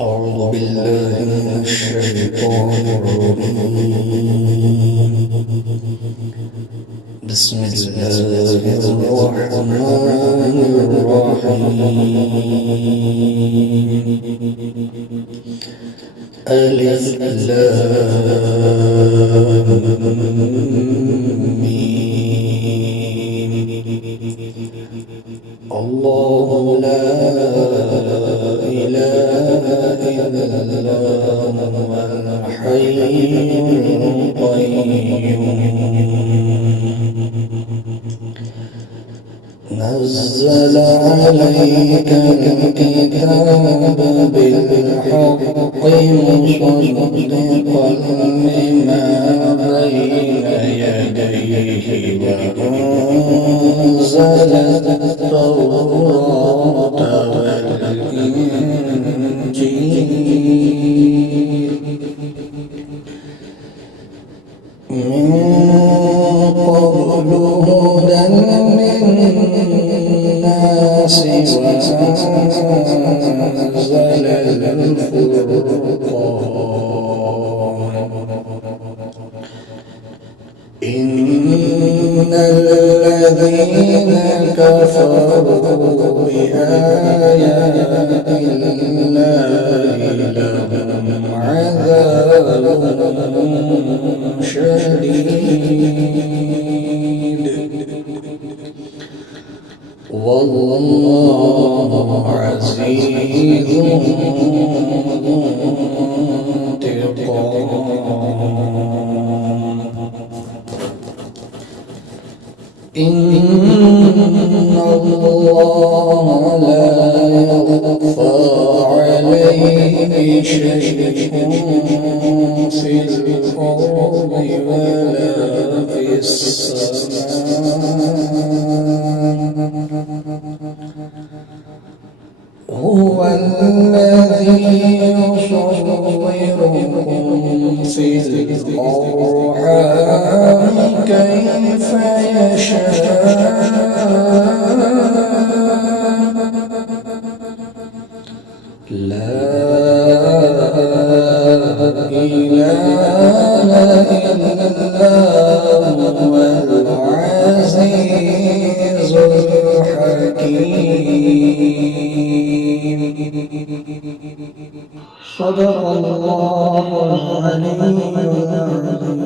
أعوذ بالله من الشيطان الرجيم. بسم الله الرحمن الرحيم. ألف لام ميم. الله لا إله إلا هو الحي القيوم. نزل عليك الكتاب بالحق مصدقا لما بين يديه وأنزل التوراة والإنجيل من قبل هدى للناس وأنزل الفرقان. إن الذين كفروا بآيات الله لهم عذاب شديد والله عزيز ذو انتقام. إن الله لا يخفى عليه شيء في الأرض ولا في السماء. هو الذي يصوركم في الأرحام كيف يشاء لا إله إلا هو العزيز الحكيم. صدق الله العلي العظيم.